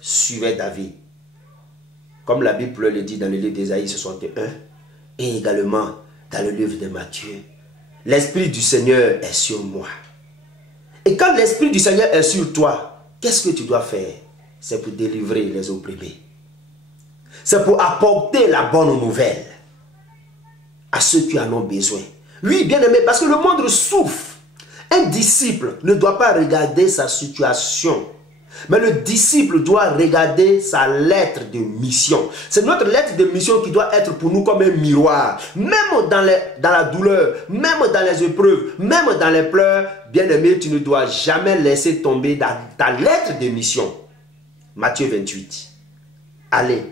suivait David. Comme la Bible le dit dans le livre d'Ésaïe 61 et également dans le livre de Matthieu. L'Esprit du Seigneur est sur moi. Et quand l'Esprit du Seigneur est sur toi, qu'est-ce que tu dois faire? C'est pour délivrer les opprimés. C'est pour apporter la bonne nouvelle à ceux qui en ont besoin. Oui, bien aimé, parce que le monde souffre. Un disciple ne doit pas regarder sa situation, mais le disciple doit regarder sa lettre de mission. C'est notre lettre de mission qui doit être pour nous comme un miroir. Même dans la douleur, même dans les épreuves, même dans les pleurs, bien aimé, tu ne dois jamais laisser tomber dans ta lettre de mission. Matthieu 28. Allez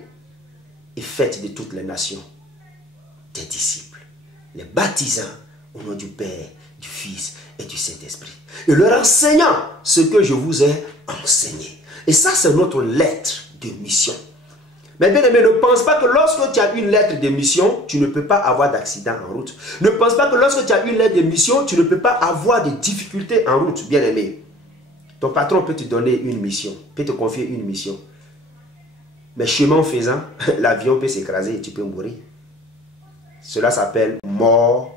et faites de toutes les nations des disciples, les baptisant au nom du Père, du Fils et du Saint-Esprit, et leur enseignant ce que je vous ai enseigné. Et ça, c'est notre lettre de mission. Mais bien aimé, ne pense pas que lorsque tu as une lettre de mission, tu ne peux pas avoir d'accident en route. Ne pense pas que lorsque tu as une lettre de mission, tu ne peux pas avoir de difficultés en route, bien aimé. Ton patron peut te donner une mission, peut te confier une mission. Mais chemin faisant, l'avion peut s'écraser et tu peux mourir. Cela s'appelle mort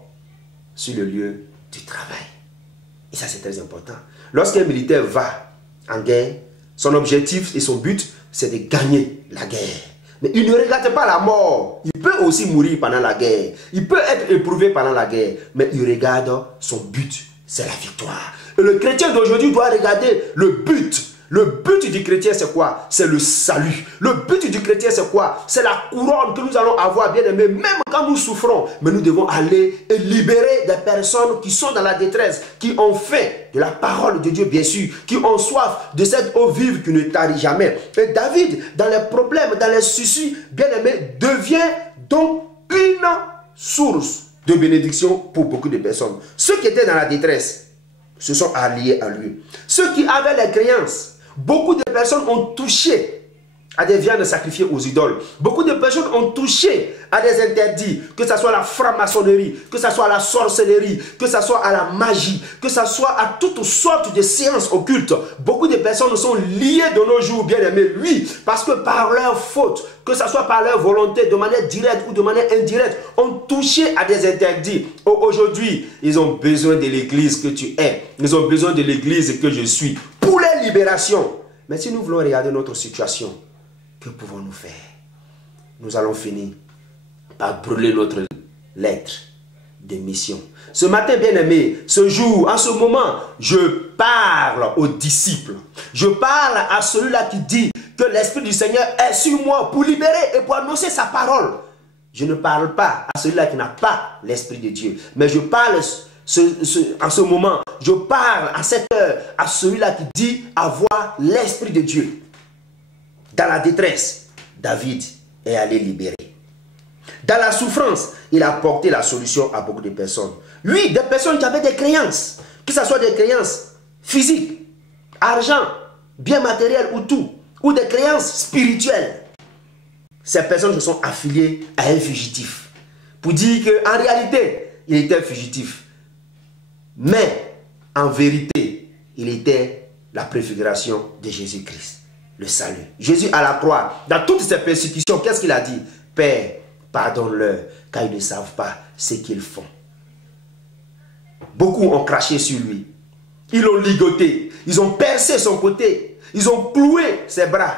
sur le lieu du travail. Et ça, c'est très important. Lorsqu'un militaire va en guerre, son objectif et son but, c'est de gagner la guerre. Mais il ne regarde pas la mort. Il peut aussi mourir pendant la guerre. Il peut être éprouvé pendant la guerre. Mais il regarde son but, c'est la victoire. Et le chrétien d'aujourd'hui doit regarder le but. Le but du chrétien, c'est quoi? C'est le salut. Le but du chrétien, c'est quoi? C'est la couronne que nous allons avoir, bien aimé, même quand nous souffrons. Mais nous devons aller et libérer des personnes qui sont dans la détresse, qui ont faim de la parole de Dieu, bien sûr, qui ont soif de cette eau vive qui ne tarit jamais. Et David, dans les problèmes, dans les soucis, bien aimé, devient donc une source de bénédiction pour beaucoup de personnes. Ceux qui étaient dans la détresse se sont alliés à lui. Ceux qui avaient les créances, beaucoup de personnes ont touché à des viandes sacrifiées aux idoles. Beaucoup de personnes ont touché à des interdits, que ce soit la franc-maçonnerie, que ce soit la sorcellerie, que ce soit à la magie, que ce soit à toutes sortes de séances occultes. Beaucoup de personnes sont liées de nos jours, bien aimés, oui, parce que par leur faute, que ce soit par leur volonté, de manière directe ou de manière indirecte, ont touché à des interdits. Aujourd'hui, ils ont besoin de l'église que tu es. Ils ont besoin de l'église que je suis pour les libérations. Mais si nous voulons regarder notre situation, que pouvons-nous faire? Nous allons finir par brûler notre lettre de mission. Ce matin, bien-aimé, ce jour, en ce moment, je parle aux disciples. Je parle à celui-là qui dit que l'Esprit du Seigneur est sur moi pour libérer et pour annoncer sa parole. Je ne parle pas à celui-là qui n'a pas l'Esprit de Dieu, mais je parle en ce moment, je parle à cette heure à celui-là qui dit avoir l'Esprit de Dieu. Dans la détresse, David est allé libérer. Dans la souffrance, il a apporté la solution à beaucoup de personnes. Oui, des personnes qui avaient des créances, que ce soit des créances physiques, argent, biens matériels ou tout, ou des créances spirituelles. Ces personnes se sont affiliées à un fugitif pour dire qu'en réalité, il était fugitif. Mais en vérité, il était la préfiguration de Jésus-Christ, le salut. Jésus à la croix, dans toutes ces persécutions, qu'est-ce qu'il a dit? Père, pardonne-leur, car ils ne savent pas ce qu'ils font. Beaucoup ont craché sur lui. Ils l'ont ligoté. Ils ont percé son côté. Ils ont cloué ses bras.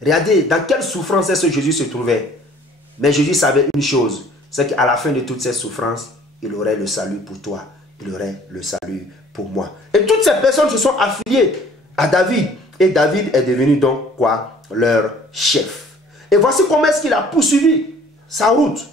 Regardez dans quelle souffrance est-ce que Jésus se trouvait. Mais Jésus savait une chose, c'est qu'à la fin de toute cette souffrance, il aurait le salut pour toi. Il aurait le salut pour moi. Et toutes ces personnes se sont affiliées à David. Et David est devenu donc quoi? Leur chef. Et voici comment est-ce qu'il a poursuivi sa route.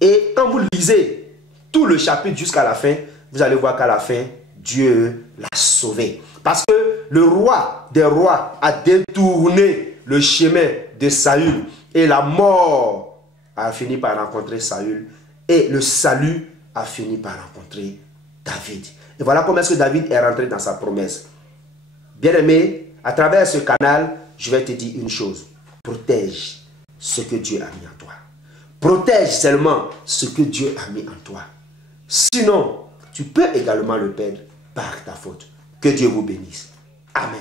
Et quand vous lisez tout le chapitre jusqu'à la fin, vous allez voir qu'à la fin, Dieu l'a sauvé. Parce que le roi des rois a détourné le chemin de Saül. Et la mort a fini par rencontrer Saül. Et le salut a fini par rencontrer David. Et voilà comment est-ce que David est rentré dans sa promesse. Bien-aimé, à travers ce canal, je vais te dire une chose. Protège ce que Dieu a mis en toi. Protège seulement ce que Dieu a mis en toi. Sinon, tu peux également le perdre par ta faute. Que Dieu vous bénisse. Amen.